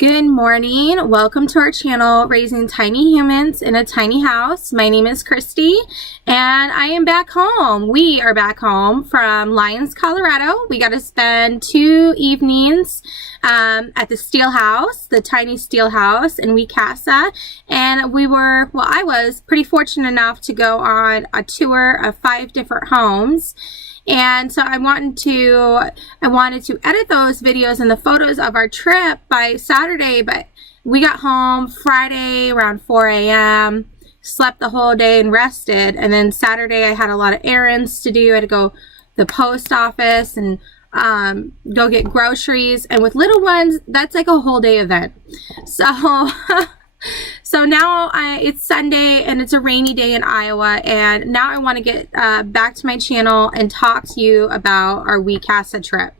Good morning. Welcome to our channel, Raising Tiny Humans in a Tiny House. My name is Christy, and I am back home. We are back home from Lyons, Colorado. We got to spend 2 evenings at the Steel House, the tiny Steel House in WeeCasa, and I was pretty fortunate enough to go on a tour of 5 different homes. And so I wanted to edit those videos and the photos of our trip by Saturday, but we got home Friday around 4 a.m., slept the whole day and rested. And then Saturday I had a lot of errands to do. I had to go to the post office and go get groceries. And with little ones, that's like a whole day event. So now it's Sunday and it's a rainy day in Iowa, and now I want to get back to my channel and talk to you about our WeeCasa trip.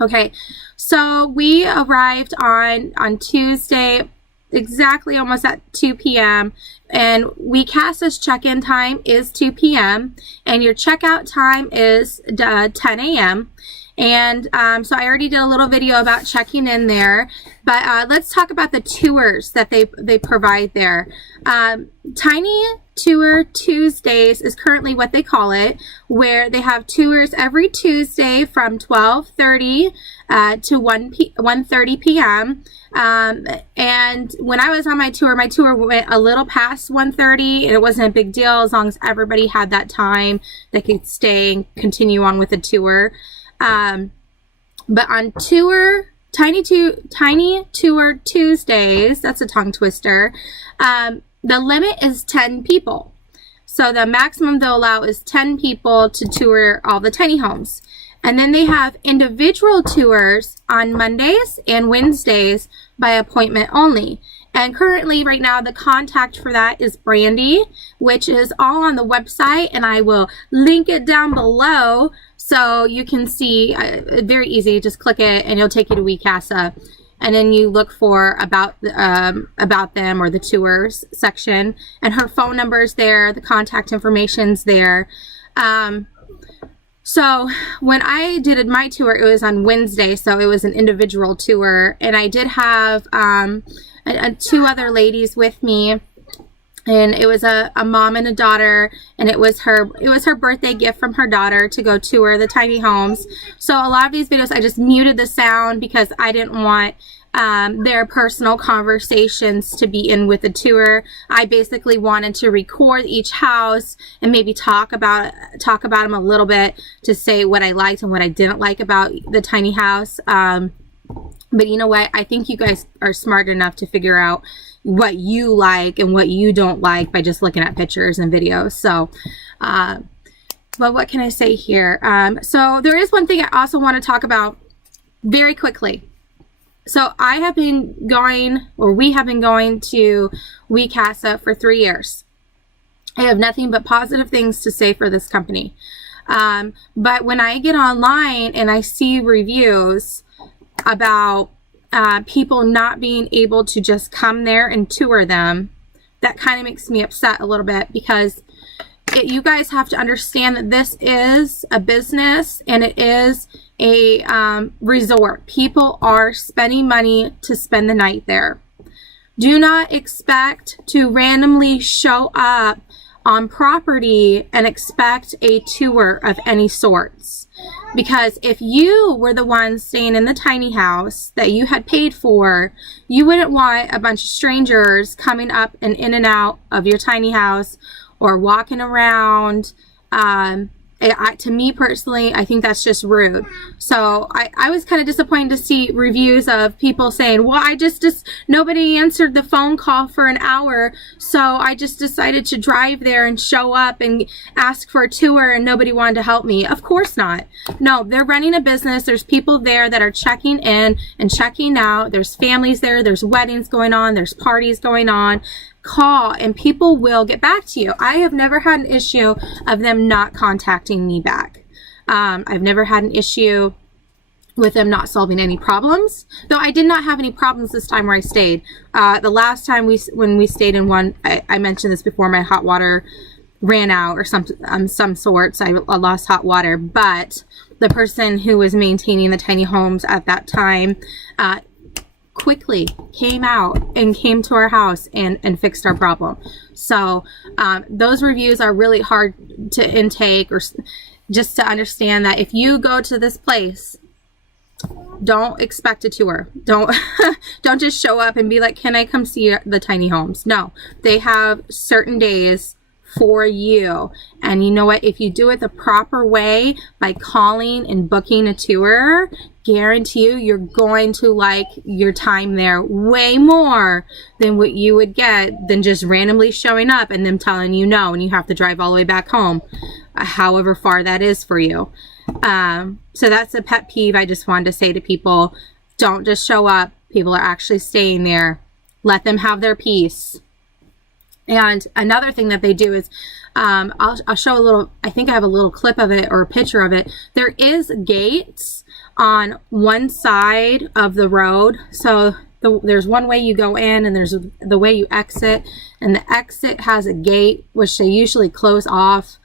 Okay, so we arrived on Tuesday exactly almost at 2 p.m. and WeeCasa's check-in time is 2 p.m. and your checkout time is 10 a.m. And so I already did a little video about checking in there, but let's talk about the tours that they provide there. Tiny Tour Tuesdays is currently what they call it, where they have tours every Tuesday from 12:30 to 1:30 p.m. And when I was on my tour went a little past 1:30, and it wasn't a big deal as long as everybody had that time. They could stay and continue on with the tour. But on Tiny Tour Tuesdays, that's a tongue twister, the limit is 10 people. So the maximum they'll allow is 10 people to tour all the tiny homes. And then they have individual tours on Mondays and Wednesdays by appointment only. And currently right now the contact for that is Brandy, which is all on the website, and I will link it down below so you can see. Very easy, just click it and it'll take you to WeeCasa, and then you look for about them or the tours section, and her phone number is there, the contact information's there. So when I did my tour, it was on Wednesday, so it was an individual tour, and I did have 2 other ladies with me, and it was a mom and a daughter, and it was her birthday gift from her daughter to go tour the tiny homes. So a lot of these videos I just muted the sound because I didn't want their personal conversations to be in with the tour. I basically wanted to record each house and maybe talk about them a little bit, to say what I liked and what I didn't like about the tiny house. But you know what? I think you guys are smart enough to figure out what you like and what you don't like by just looking at pictures and videos. So, but what can I say here? So there is one thing I also want to talk about very quickly. So we have been going to WeeCasa for 3 years. I have nothing but positive things to say for this company. But when I get online and I see reviews about people not being able to just come there and tour them, that kind of makes me upset a little bit, because you guys have to understand that this is a business and it is a resort. People are spending money to spend the night there. Do not expect to randomly show up on property and expect a tour of any sorts. Because if you were the one staying in the tiny house that you had paid for, you wouldn't want a bunch of strangers coming up and in and out of your tiny house or walking around. To me personally, I think that's just rude. So I was kind of disappointed to see reviews of people saying, well, nobody answered the phone call for an hour, so I just decided to drive there and show up and ask for a tour, and nobody wanted to help me. Of course not. No, they're running a business. There's people there that are checking in and checking out. There's families there. There's weddings going on. There's parties going on. Call and people will get back to you. I have never had an issue of them not contacting me back. I've never had an issue with them not solving any problems, though I did not have any problems this time where I stayed. The last time when we stayed in one, I mentioned this before, my hot water ran out or some sorts. I lost hot water, but the person who was maintaining the tiny homes at that time quickly came out and came to our house and fixed our problem. So those reviews are really hard to intake, or just to understand that if you go to this place, don't expect a tour. Don't just show up and be like, can I come see the tiny homes? No, they have certain days for you. And you know what? If you do it the proper way by calling and booking a tour, guarantee you're going to like your time there way more than what you would get than just randomly showing up and them telling you no, and you have to drive all the way back home, however far that is for you. So that's a pet peeve I just wanted to say to people. Don't just show up. People are actually staying there. Let them have their peace. And another thing that they do is, I'll show a little, I think I have a little clip of it or a picture of it. There is gates on one side of the road. So there's one way you go in and there's the way you exit. And the exit has a gate, which they usually close off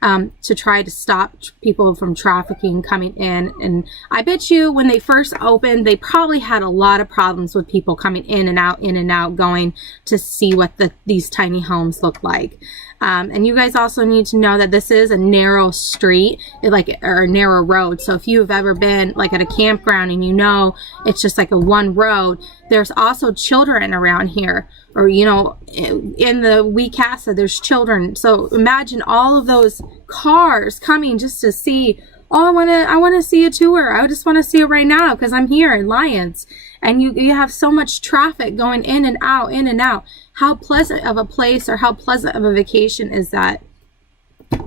to try to stop people from trafficking coming in. And I bet you when they first opened, they probably had a lot of problems with people coming in and out, going to see what these tiny homes look like. And you guys also need to know that this is a narrow street, or a narrow road. So if you've ever been like at a campground and you know it's just like a one road, there's also children around here. Or, you know, in the WeeCasa, there's children. So imagine all of those cars coming just to see, oh, I want to see a tour. I just want to see it right now because I'm here in Lyons. And you have so much traffic going in and out, in and out. How pleasant of a place or how pleasant of a vacation is that?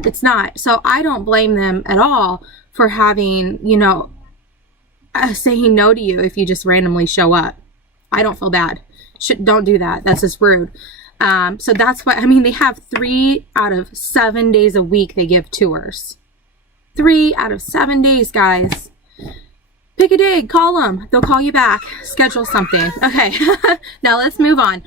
It's not. So I don't blame them at all for having, you know, saying no to you if you just randomly show up. I don't feel bad. Don't do that. That's just rude. So that's why, I mean, they have 3 out of 7 days a week they give tours. 3 out of 7 days, guys. Pick a day, call them. They'll call you back. Schedule something. Okay, now let's move on.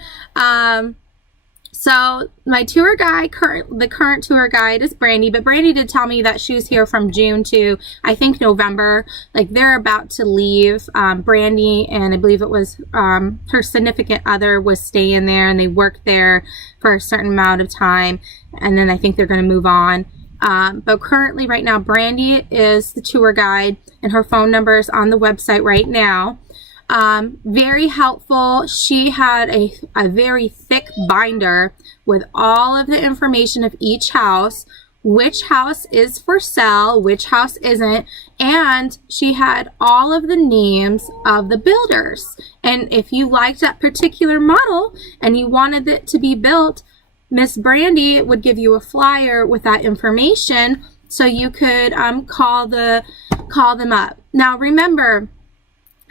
So my tour guide, the current tour guide is Brandy, but Brandy did tell me that she was here from June to, I think, November. Like, they're about to leave. Brandy, and I believe it was her significant other, was staying there, and they worked there for a certain amount of time, and then I think they're going to move on. But currently, right now, Brandy is the tour guide, and her phone number is on the website right now. Very helpful. She had a very thick binder with all of the information of each house, which house is for sale, which house isn't, and she had all of the names of the builders. And if you liked that particular model and you wanted it to be built, Miss Brandy would give you a flyer with that information so you could call them up. Now remember,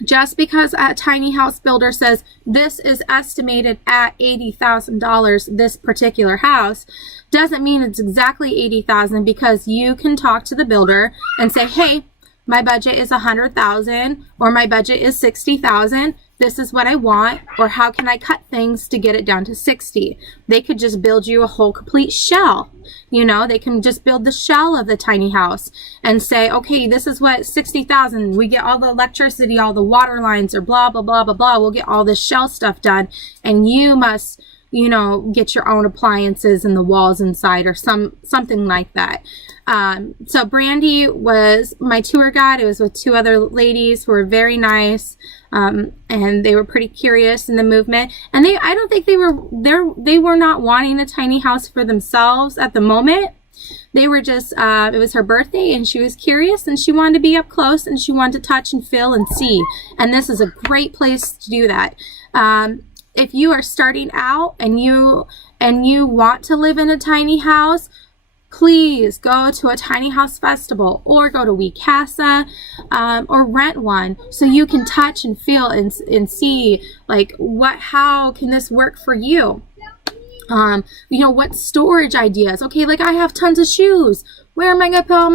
just because a tiny house builder says this is estimated at $80,000, this particular house, doesn't mean it's exactly $80,000, because you can talk to the builder and say, hey, my budget is $100,000 or my budget is $60,000. This is what I want, or how can I cut things to get it down to 60? They could just build you a whole complete shell. You know, they can just build the shell of the tiny house and say, okay, this is what, 60,000. We get all the electricity, all the water lines, or blah, blah, blah, blah, blah. We'll get all this shell stuff done. And you must, you know, get your own appliances and the walls inside, or something like that. So Brandy was my tour guide. It was with 2 other ladies who were very nice. And they were pretty curious in the movement. And I don't think they were not wanting a tiny house for themselves at the moment. They were just, it was her birthday and she was curious and she wanted to be up close and she wanted to touch and feel and see. And this is a great place to do that. If you are starting out and you want to live in a tiny house, please go to a tiny house festival or go to WeeCasa, or rent one so you can touch and feel and see, like, how can this work for you? You know, what storage ideas? Okay, like, I have tons of shoes. Where am I going to put all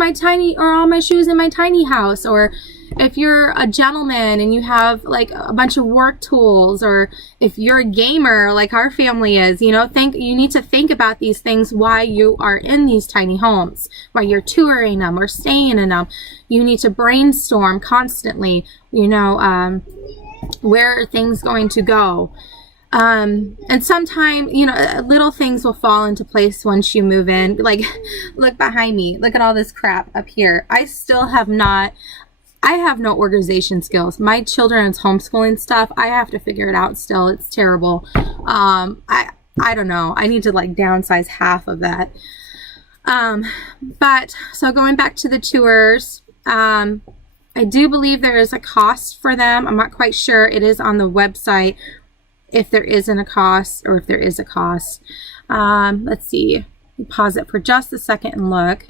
my shoes in my tiny house? Or if you're a gentleman and you have like a bunch of work tools, or if you're a gamer like our family is, you know, you need to think about these things while you are in these tiny homes, while you're touring them or staying in them. You need to brainstorm constantly, you know, where are things going to go? And sometimes, you know, little things will fall into place once you move in. Like, look behind me. Look at all this crap up here. I have no organization skills. My children's homeschooling stuff, I have to figure it out still. It's terrible. I don't know. I need to like downsize half of that. But so going back to the tours, I do believe there is a cost for them. I'm not quite sure. It is on the website if there isn't a cost or if there is a cost. Let's see. Pause it for just a second and look.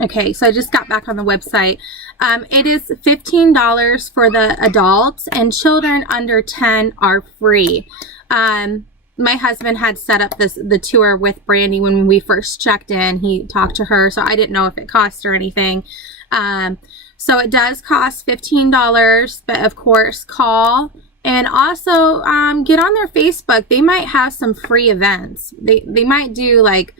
Okay, so I just got back on the website. It is $15 for the adults, and children under 10 are free. My husband had set up the tour with Brandy when we first checked in. He talked to her, so I didn't know if it cost or anything. So it does cost $15, but of course, call. And also get on their Facebook. They might have some free events. They might do like,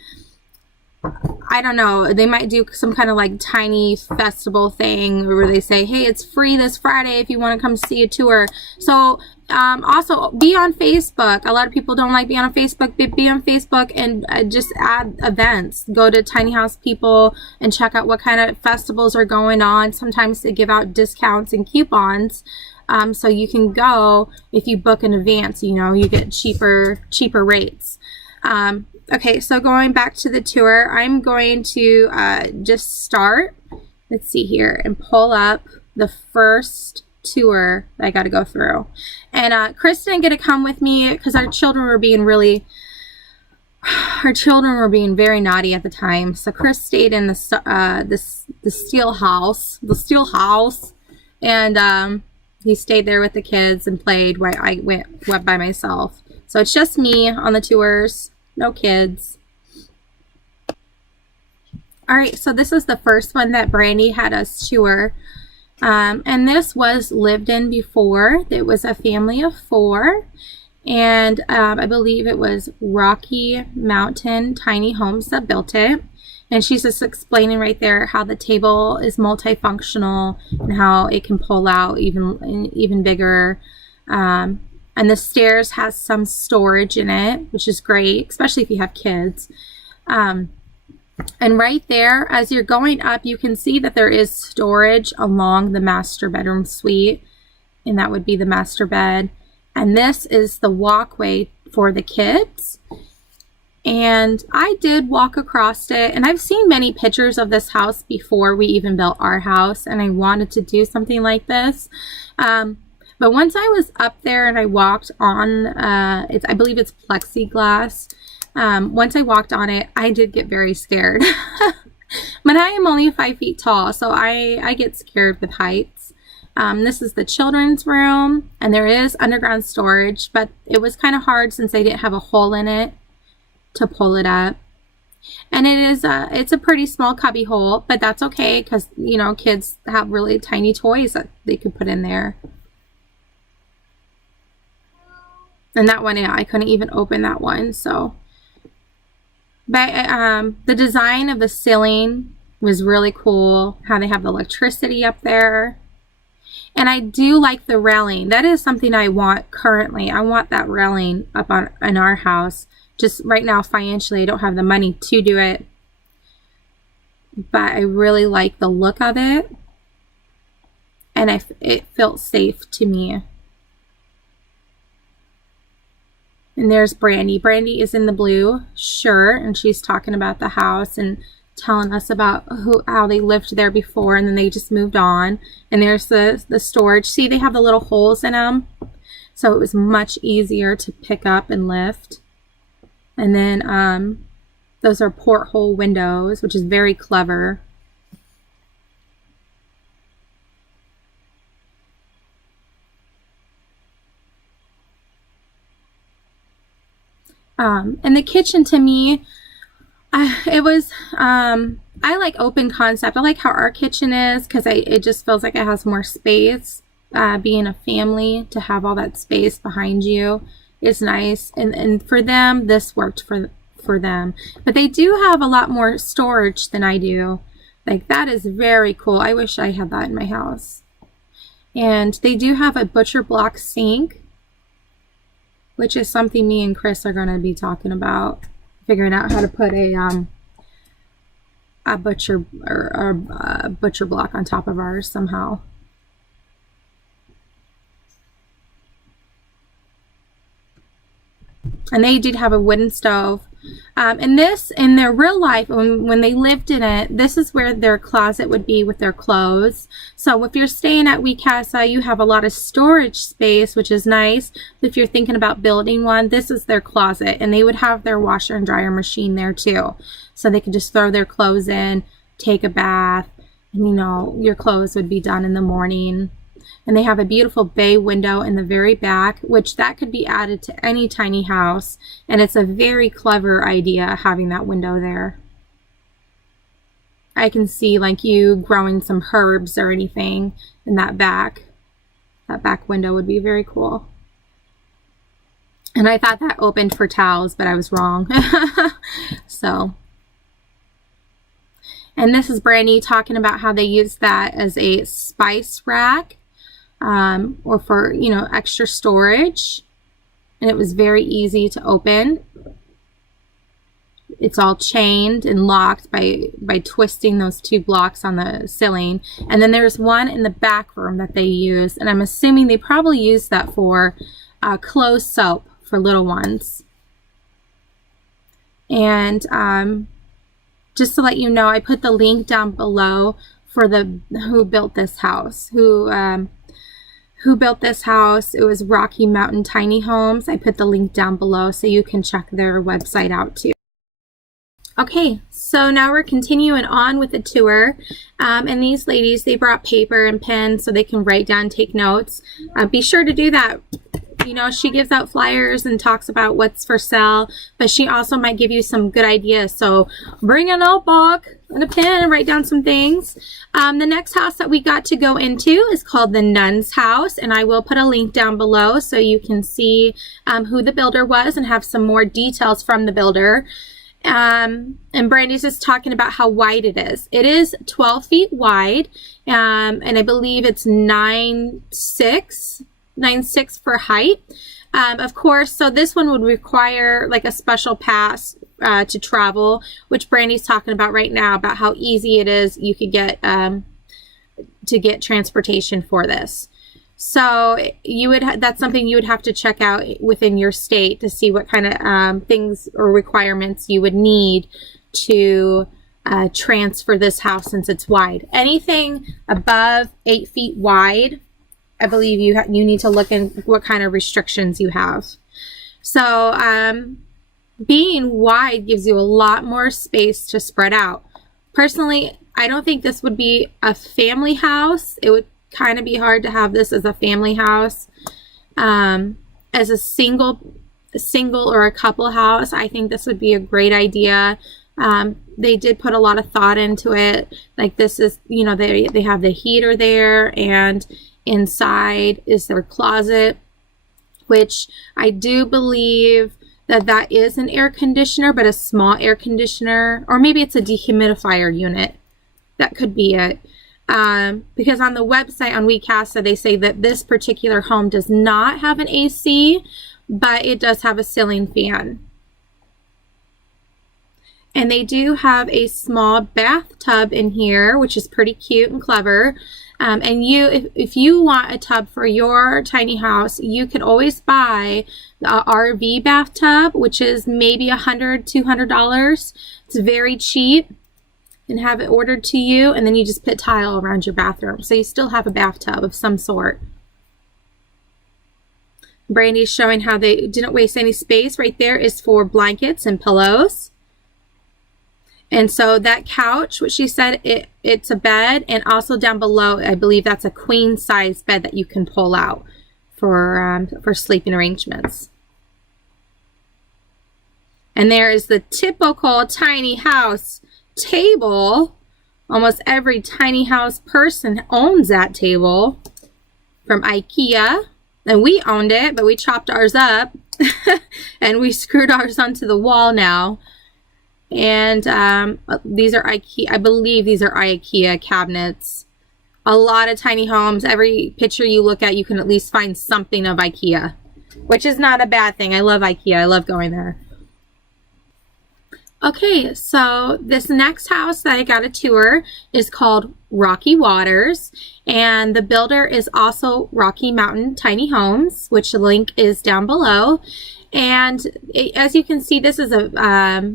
I don't know, they might do some kind of like tiny festival thing where they say, hey, it's free this Friday if you want to come see a tour. So also be on Facebook. A lot of people don't like being on Facebook, but be on Facebook and just add events. Go to Tiny House People and check out what kind of festivals are going on. Sometimes they give out discounts and coupons. So you can go if you book in advance, you know, you get cheaper rates. Okay, so going back to the tour, I'm going to just start, let's see here, and pull up the first tour that I got to go through. And Chris didn't get to come with me because our children were being very naughty at the time. So Chris stayed in the steel house, and he stayed there with the kids and played while I went by myself. So it's just me on the tours. No kids. All right, so this is the first one that Brandy had us tour. And this was lived in before. It was a family of 4. And I believe it was Rocky Mountain Tiny Homes that built it. And she's just explaining right there how the table is multifunctional and how it can pull out even bigger. And the stairs has some storage in it, which is great, especially if you have kids. And right there, as you're going up, you can see that there is storage along the master bedroom suite. And that would be the master bed. And this is the walkway for the kids. And I did walk across it. And I've seen many pictures of this house before we even built our house. And I wanted to do something like this. But once I was up there and I walked on, I believe it's plexiglass. Once I walked on it, I did get very scared. But I am only 5 feet tall, so I get scared with heights. This is the children's room, and there is underground storage, but it was kind of hard since they didn't have a hole in it to pull it up. And it's a pretty small cubby hole, but that's okay because, you know, kids have really tiny toys that they could put in there. And that one, I couldn't even open that one. So, but the design of the ceiling was really cool. How they have the electricity up there. And I do like the railing. That is something I want currently. I want that railing up in our house. Just right now, financially, I don't have the money to do it. But I really like the look of it. And it felt safe to me. And there's Brandy. Brandy is in the blue shirt, and she's talking about the house and telling us about how they lived there before, and then they just moved on. And there's the storage. See, they have the little holes in them, so it was much easier to pick up and lift. And then those are porthole windows, which is very clever. And the kitchen, to me, it was, I like open concept. I like how our kitchen is because it just feels like it has more space. Being a family, to have all that space behind you is nice. And for them, this worked for them. But they do have a lot more storage than I do. Like, that is very cool. I wish I had that in my house. And they do have a butcher block sink, which is something me and Chris are going to be talking about, figuring out how to put a butcher or a butcher block on top of ours somehow. And they did have a wooden stove. And this, in their real life, when they lived in it, this is where their closet would be with their clothes. So if you're staying at WeeCasa, you have a lot of storage space, which is nice. If you're thinking about building one, this is their closet. And they would have their washer and dryer machine there too. So they could just throw their clothes in, take a bath, and you know, your clothes would be done in the morning. And they have a beautiful bay window in the very back, which that could be added to any tiny house. And it's a very clever idea having that window there. I can see like you growing some herbs or anything in that back. That back window would be very cool. And I thought that opened for towels, but I was wrong. So. And this is Brandy talking about how they use that as a spice rack. Or for, you know, extra storage, and it was very easy to open. It's all chained and locked by twisting those two blocks on the ceiling. And then there's one in the back room that they use, and I'm assuming they probably use that for clothes soap for little ones. And just to let you know, I put the link down below for who built this house, who built this house. It was Rocky Mountain Tiny Homes. I put the link down below so you can check their website out too. Okay, so now we're continuing on with the tour. And these ladies, they brought paper and pens so they can write down, take notes. Be sure to do that. You know, she gives out flyers and talks about what's for sale, but she also might give you some good ideas. So bring a notebook and a pen and write down some things. The next house that we got to go into is called the Nun's House, and I will put a link down below so you can see who the builder was and have some more details from the builder. And Brandy's just talking about how wide it is. It is 12 feet wide, and I believe it's 9'6" for height. Of course, so this one would require like a special pass to travel, which Brandy's talking about right now, about how easy it is you could get to get transportation for this. So that's something you would have to check out within your state to see what kind of things or requirements you would need to transfer this house since it's wide. Anything above 8 feet wide, I believe you need to look in what kind of restrictions you have. So being wide gives you a lot more space to spread out. Personally, I don't think this would be a family house. It would kind of be hard to have this as a family house. As a single or a couple house, I think this would be a great idea. They did put a lot of thought into it. Like this is, you know, they have the heater there, and inside is their closet, which I do believe that is an air conditioner, but a small air conditioner, or maybe it's a dehumidifier unit. That could be it. Because on the website on WeeCasa, they say that this particular home does not have an AC, but it does have a ceiling fan. And they do have a small bathtub in here, which is pretty cute and clever. And if you want a tub for your tiny house, you could always buy the RV bathtub, which is maybe $100, $200. It's very cheap, and have it ordered to you, and then you just put tile around your bathroom. So you still have a bathtub of some sort. Brandy's showing how they didn't waste any space. Right there is for blankets and pillows. And so that couch, what she said, it's a bed, and also down below, I believe that's a queen size bed that you can pull out for sleeping arrangements. And there is the typical tiny house table. Almost every tiny house person owns that table from IKEA, and we owned it, but we chopped ours up and we screwed ours onto the wall now. And these are IKEA, I believe these are IKEA cabinets. a lot of tiny homes. Every picture you look at, you can at least find something of IKEA, which is not a bad thing. I love IKEA. I love going there. Okay, so this next house that I got a tour is called Rocky Waters, and the builder is also Rocky Mountain Tiny Homes, which the link is down below. And as you can see, this is a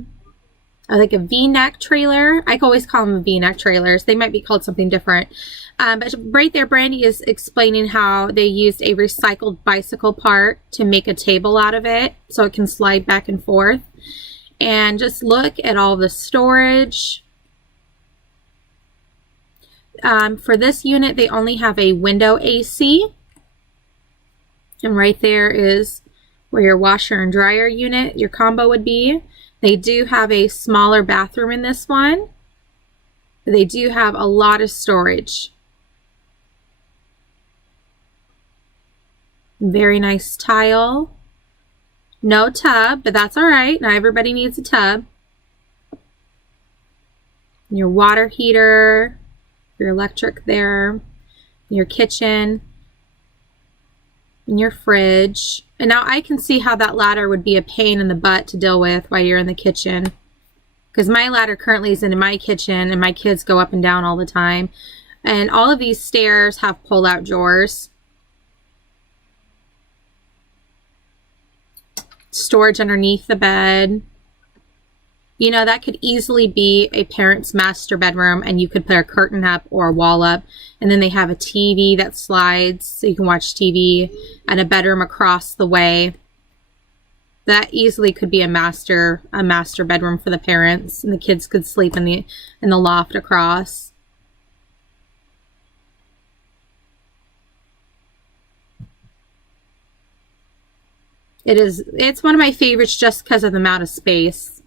like a V-neck trailer. I always call them V-neck trailers. They might be called something different. But right there, Brandy is explaining how they used a recycled bicycle part to make a table out of it so it can slide back and forth. And just look at all the storage. For this unit, they only have a window AC. And right there is where your washer and dryer unit, your combo would be. They do have a smaller bathroom in this one. But they do have a lot of storage. Very nice tile. No tub, but that's all right. Not everybody needs a tub. Your water heater, your electric there, your kitchen, and your fridge. And now I can see how that ladder would be a pain in the butt to deal with while you're in the kitchen. Because my ladder currently is in my kitchen and my kids go up and down all the time. And all of these stairs have pull-out drawers. Storage underneath the bed. You know, that could easily be a parent's master bedroom, and you could put a curtain up or a wall up. And then they have a TV that slides so you can watch TV, and a bedroom across the way. That easily could be a master bedroom for the parents, and the kids could sleep in the loft across. It's one of my favorites just because of the amount of space.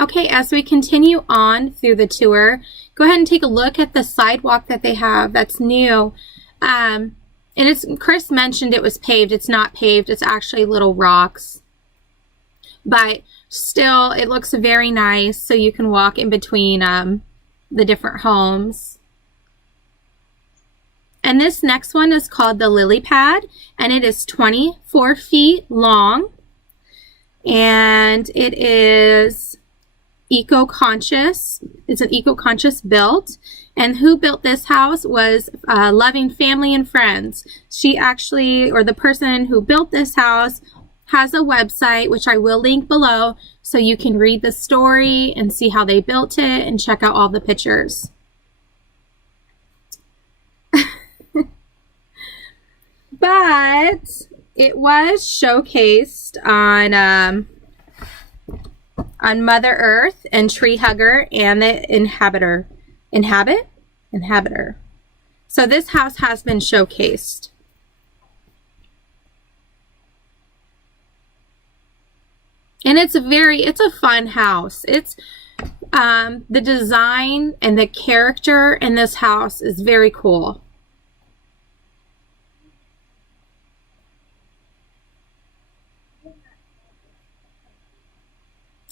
Okay, as we continue on through the tour, go ahead and take a look at the sidewalk that they have that's new. And Chris mentioned it was paved. It's not paved. It's actually little rocks. But still, it looks very nice, so you can walk in between the different homes. And this next one is called the Lily Pad, and it is 24 feet long, and it is eco-conscious. It's an eco-conscious build, and who built this house was Loving Family and Friends. She actually, or the person who built this house, has a website, which I will link below, so you can read the story and see how they built it and check out all the pictures. But it was showcased on Mother Earth and Tree Hugger and the Inhabiter. So this house has been showcased. And it's a fun house. It's the design and the character in this house is very cool.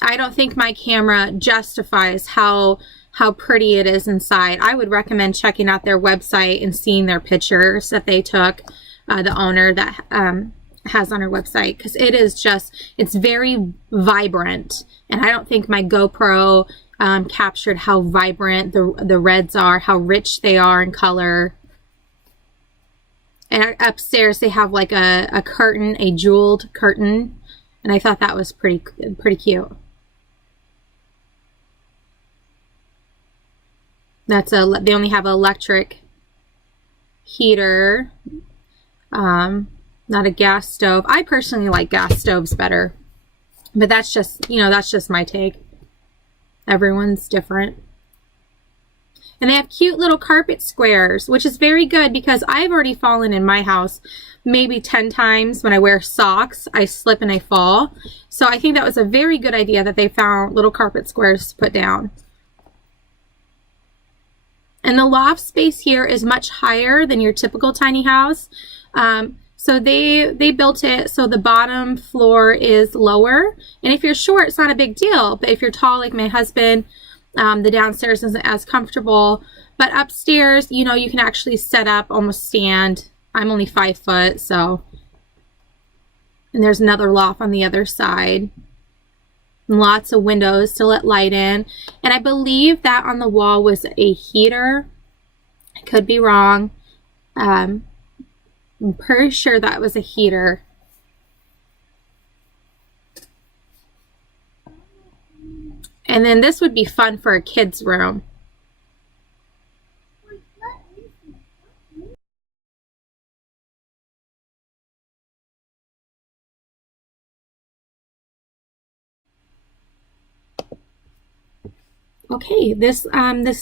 I don't think my camera justifies how pretty it is inside. I would recommend checking out their website and seeing their pictures that they took, the owner that has on her website, because it's very vibrant. And I don't think my GoPro captured how vibrant the reds are, how rich they are in color. And upstairs they have like a curtain, a jeweled curtain, and I thought that was pretty cute. They only have an electric heater, not a gas stove. I personally like gas stoves better, but that's just my take. Everyone's different. And they have cute little carpet squares, which is very good because I've already fallen in my house maybe 10 times. When I wear socks, I slip and I fall. So I think that was a very good idea that they found little carpet squares to put down. And the loft space here is much higher than your typical tiny house. So they built it so the bottom floor is lower. And if you're short, it's not a big deal. But if you're tall like my husband, the downstairs isn't as comfortable. But upstairs, you know, you can actually set up, almost stand. I'm only 5 foot, so. And there's another loft on the other side. And lots of windows to let light in. And I believe that on the wall was a heater. I could be wrong. I'm pretty sure that was a heater. And then this would be fun for a kid's room. Okay, this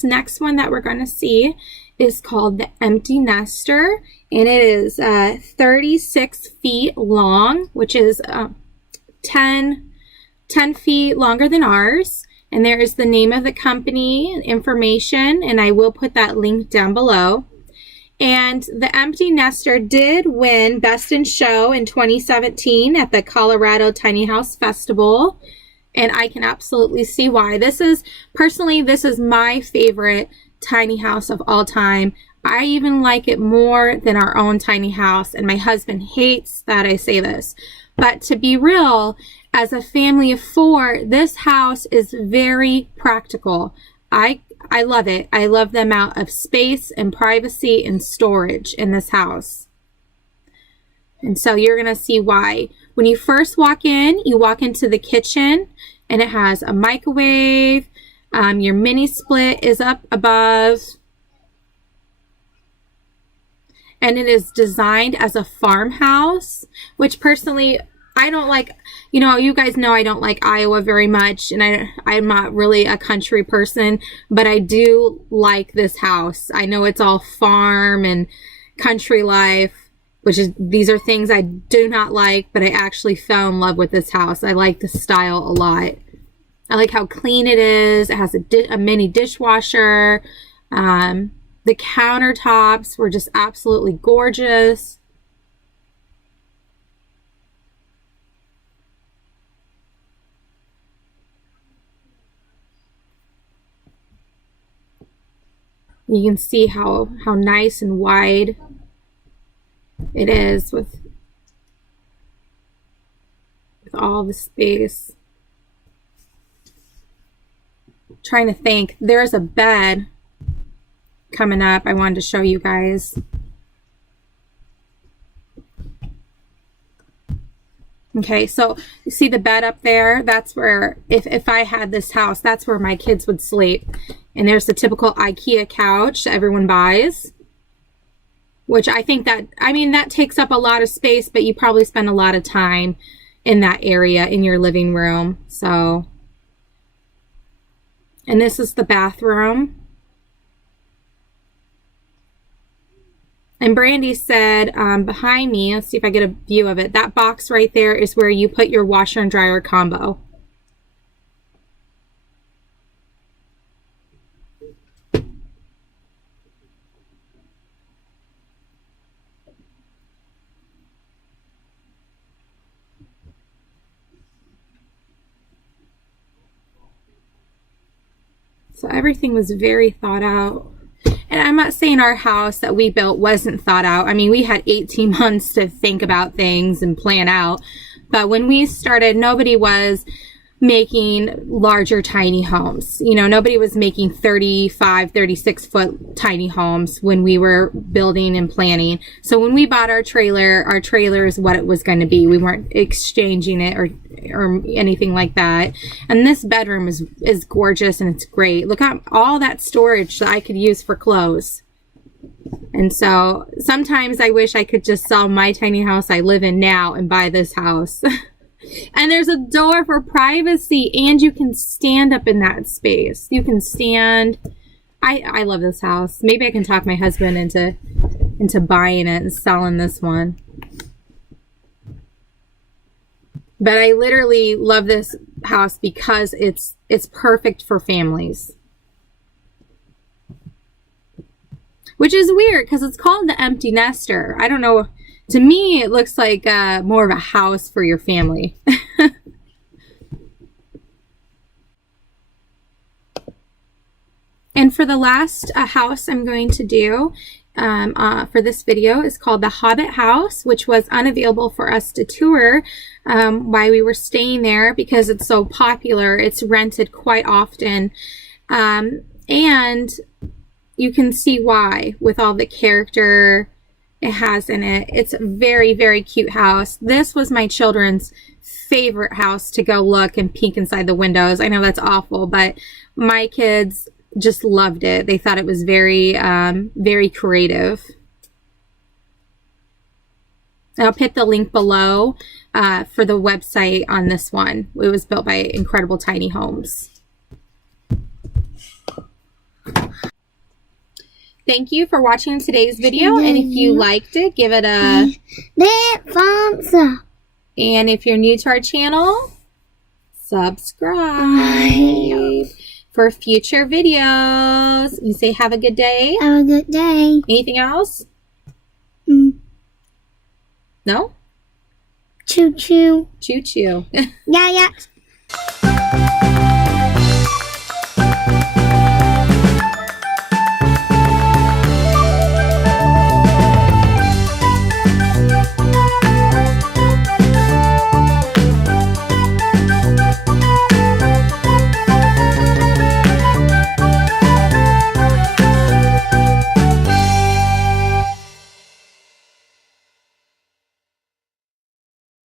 next one that we're going to see is called the Empty Nester, and it is 36 feet long, which is 10 feet longer than ours. And there is the name of the company and information, and I will put that link down below. And the Empty Nester did win Best in Show in 2017 at the Colorado Tiny House Festival. And I can absolutely see why. Personally, this is my favorite tiny house of all time. I even like it more than our own tiny house. And my husband hates that I say this. But to be real, as a family of 4, this house is very practical. I love it. I love the amount of space and privacy and storage in this house. And so you're going to see why. When you first walk in, you walk into the kitchen, and it has a microwave. Your mini split is up above. And it is designed as a farmhouse, which personally, I don't like. You know, you guys know I don't like Iowa very much, and I'm not really a country person, but I do like this house. I know it's all farm and country life, these are things I do not like, but I actually fell in love with this house. I like the style a lot. I like how clean it is. It has a mini dishwasher. The countertops were just absolutely gorgeous. You can see how nice and wide it is with all the space. Trying to think. There's a bed coming up I wanted to show you guys. Okay, so you see the bed up there? That's where, if I had this house, that's where my kids would sleep. And there's the typical IKEA couch that everyone buys. Which I think that takes up a lot of space, but you probably spend a lot of time in that area in your living room. So, and this is the bathroom. And Brandy said behind me, let's see if I get a view of it, that box right there is where you put your washer and dryer combo. So everything was very thought out. And I'm not saying our house that we built wasn't thought out. I mean, we had 18 months to think about things and plan out. But when we started, nobody was making larger tiny homes. You know, nobody was making 35, 36 foot tiny homes when we were building and planning. So when we bought our trailer is what it was going to be. We weren't exchanging it or anything like that. And this bedroom is gorgeous and it's great. Look at all that storage that I could use for clothes. And so sometimes I wish I could just sell my tiny house I live in now and buy this house. And there's a door for privacy, and you can stand up in that space. You can stand. I love this house. Maybe I can talk my husband into buying it and selling this one. But I literally love this house because it's perfect for families. Which is weird because it's called the Empty Nester. I don't know. To me, it looks like more of a house for your family. And for the last house I'm going to do for this video is called the Hobbit House, which was unavailable for us to tour while we were staying there because it's so popular. It's rented quite often. And you can see why with all the character it has in it. It's a very, very cute house. This was my children's favorite house to go look and peek inside the windows. I know that's awful, but my kids just loved it. They thought it was very, very creative. I'll put the link below for the website on this one. It was built by Incredible Tiny Homes. Thank you for watching today's video, and if you liked it, give it a thumbs up. And if you're new to our channel, subscribe for future videos. You say have a good day. Have a good day. Anything else? No? Choo choo. Choo choo. Yeah, yeah.